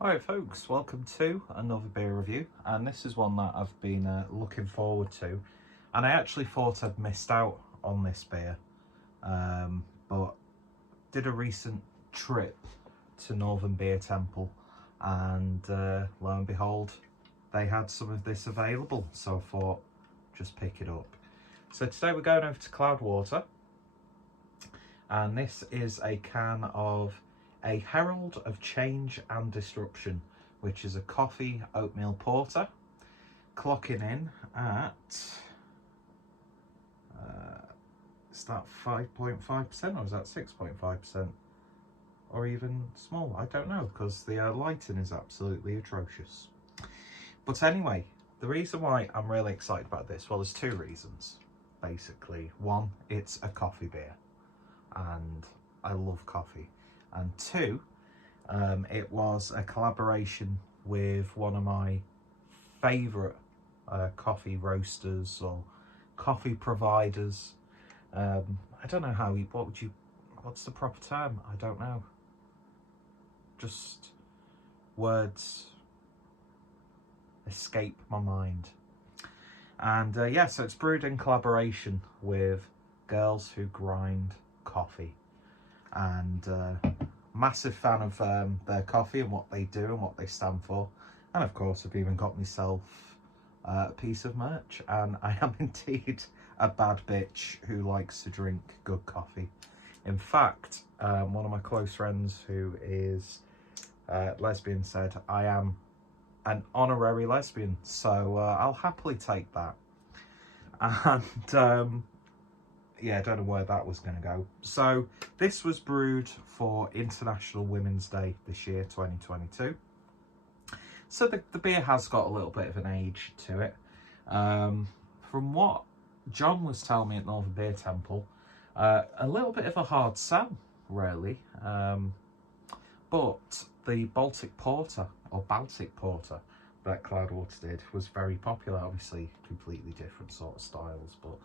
Alright folks, welcome to another beer review, and this is one that I've been looking forward to, and I actually thought I'd missed out on this beer, but did a recent trip to Northern Beer Temple, and lo and behold they had some of this available, so I thought just pick it up. So today we're going over to Cloudwater, and this is a can of a Herald of Change and Disruption, which is a coffee oatmeal porter, clocking in at is that 5.5% or is that 6.5%, or even small? I don't know, because the lighting is absolutely atrocious. But anyway, the reason why I'm really excited about this, well, there's two reasons basically. One, it's a coffee beer and I love coffee. And two, it was a collaboration with one of my favourite coffee roasters or coffee providers. I don't know how what's the proper term? I don't know. Just words escape my mind. And yeah, so it's brewed in collaboration with Girls Who Grind Coffee. And massive fan of their coffee and what they do and what they stand for. And of course I've even got myself a piece of merch, and I am indeed a bad bitch who likes to drink good coffee. In fact, one of my close friends who is lesbian said I am an honorary lesbian, so I'll happily take that. And yeah, I don't know where that was going to go. So this was brewed for International Women's Day this year, 2022. So the beer has got a little bit of an age to it. From what John was telling me at Northern Beer Temple, a little bit of a hard sell, really. But the Baltic Porter, or Baltic Porter, that Cloudwater did was very popular. Obviously, completely different sort of styles, but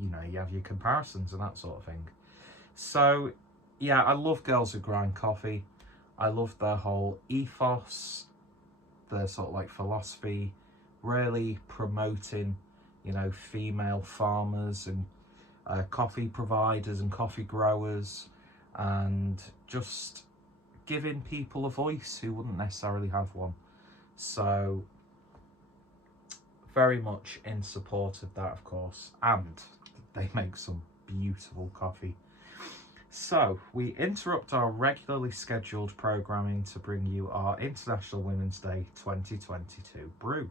you know, you have your comparisons and that sort of thing. So yeah, I love Girls Who Grind Coffee. I love their whole ethos, their sort of like philosophy, really promoting, you know, female farmers and coffee providers and coffee growers, and just giving people a voice who wouldn't necessarily have one. So very much in support of that, of course, and they make some beautiful coffee. So we interrupt our regularly scheduled programming to bring you our International Women's Day 2022 brew.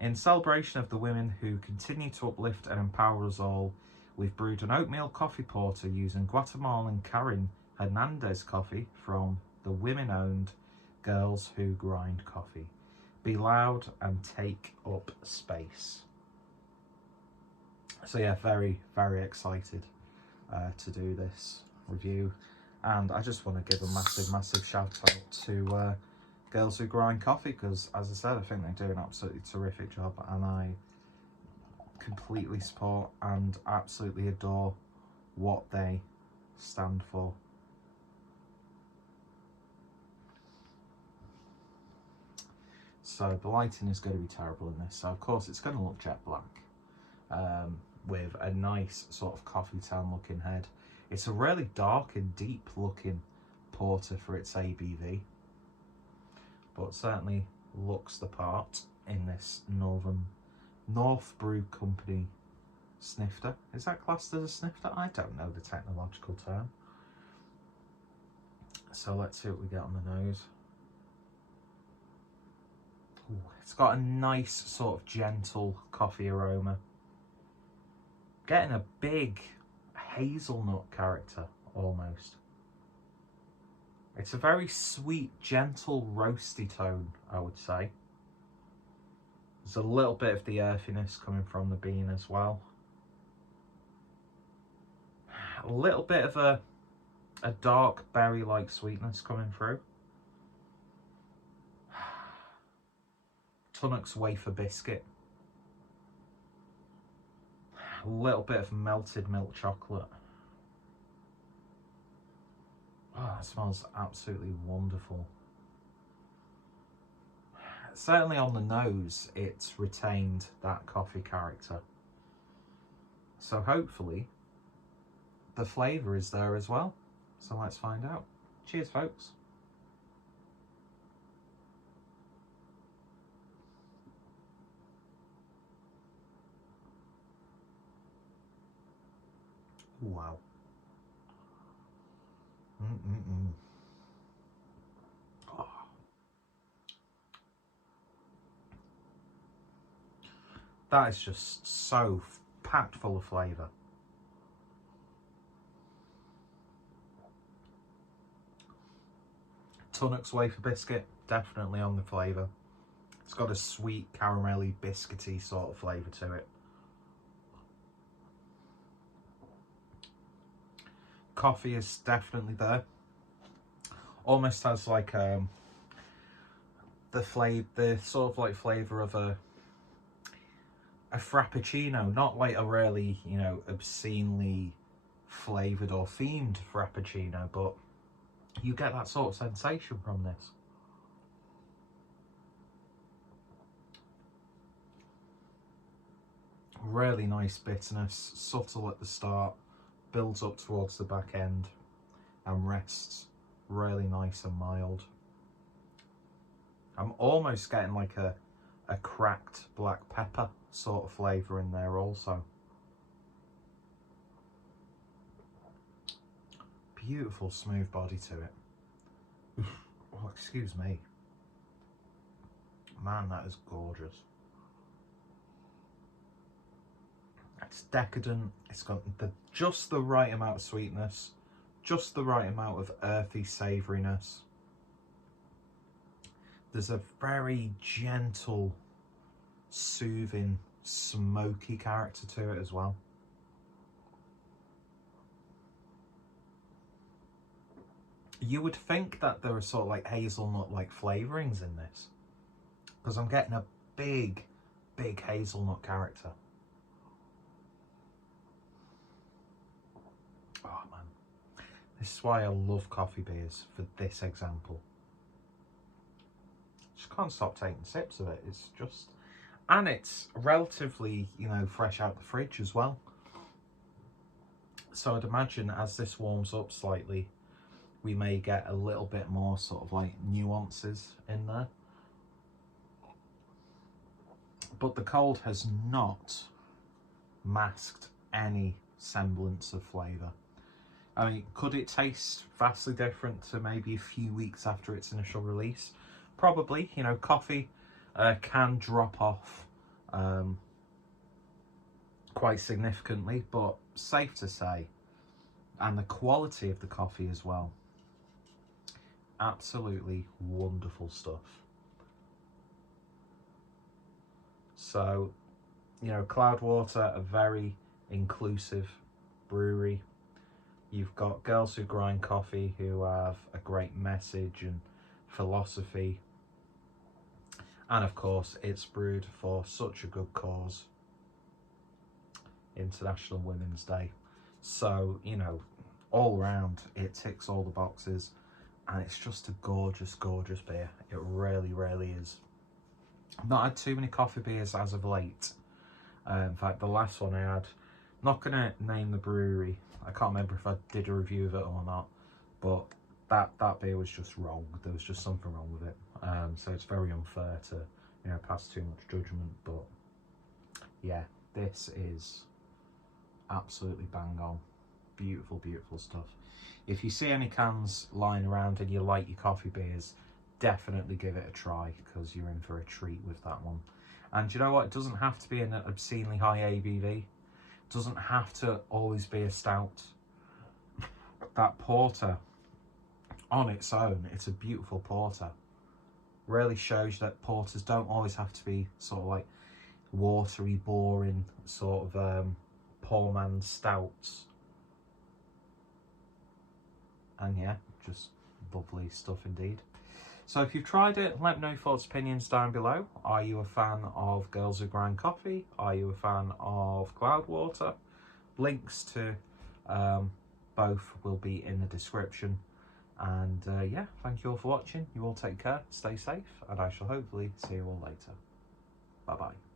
In celebration of the women who continue to uplift and empower us all, we've brewed an oatmeal coffee porter using Guatemalan Karin Hernandez coffee from the women-owned Girls Who Grind Coffee. Be loud and take up space. So yeah, very, very excited to do this review, and I just want to give a massive shout out to Girls Who Grind Coffee, because as I said, I think they do an absolutely terrific job, and I completely support and absolutely adore what they stand for. So the lighting is going to be terrible in this, so of course it's going to look jet black, with a nice sort of coffee town looking head. It's a really dark and deep looking porter for its ABV, but certainly looks the part in this North Brew Company snifter. Is that classed as a snifter? I don't know the technological term. So let's see what we get on the nose. Ooh, it's got a nice sort of gentle coffee aroma. Getting a big hazelnut character almost. It's a very sweet, gentle, roasty tone, I would say. There's a little bit of the earthiness coming from the bean as well. A little bit of a dark berry-like sweetness coming through. Tunnock's wafer biscuit. A little bit of melted milk chocolate. Oh, that smells absolutely wonderful. certainly on the nose, it's retained that coffee character. So hopefully the flavour is there as well. So let's find out. Cheers, folks. Wow. Oh. That is just so packed full of flavour. Tunnock's wafer biscuit, definitely on the flavour. It's got a sweet, caramelly, biscuity sort of flavour to it. Coffee is definitely there. Almost has like the sort of like flavour of a frappuccino, not like a really, you know, obscenely flavoured or themed frappuccino, but you get that sort of sensation from this. Really nice bitterness, subtle at the start, builds up towards the back end and rests really nice and mild. I'm almost getting like a cracked black pepper sort of flavour in there also. Beautiful smooth body to it. Oh, excuse me. Man, that is gorgeous. It's decadent. It's got just the right amount of sweetness, just the right amount of earthy savouriness. There's a very gentle, soothing, smoky character to it as well. You would think that there are sort of like hazelnut-like flavourings in this, because I'm getting a big hazelnut character. Oh man, this is why I love coffee beers for this example. Just can't stop taking sips of it. It's just, and it's relatively, you know, fresh out the fridge as well. So I'd imagine as this warms up slightly, we may get a little bit more sort of like nuances in there. But the cold has not masked any semblance of flavour. I mean, could it taste vastly different to maybe a few weeks after its initial release? Probably. You know, coffee can drop off quite significantly, but safe to say, and the quality of the coffee as well, absolutely wonderful stuff. So, you know, Cloudwater, a very inclusive brewery. You've got Girls Who Grind Coffee, who have a great message and philosophy. And of course, it's brewed for such a good cause, International Women's Day. So, you know, all round, it ticks all the boxes. And it's just a gorgeous, gorgeous beer. It really, really is. I've not had too many coffee beers as of late. In fact, the last one I had, not going to name the brewery. I can't remember if I did a review of it or not, but that beer was just wrong. There was just something wrong with it. So it's very unfair to, you know, pass too much judgment. But yeah, this is absolutely bang on. Beautiful, beautiful stuff. If you see any cans lying around and you like your coffee beers, definitely give it a try, because you're in for a treat with that one. And you know what? It doesn't have to be an obscenely high ABV. It doesn't have to always be a stout. That porter, on its own, it's a beautiful porter. Really shows that porters don't always have to be sort of like watery, boring, sort of poor man's stouts. And yeah, just lovely stuff indeed. So if you've tried it, let me know your thoughts, opinions down below. Are you a fan of Girls Who Grind Coffee? Are you a fan of Cloudwater? Links to both will be in the description. And yeah, thank you all for watching. You all take care, stay safe, and I shall hopefully see you all later. Bye bye.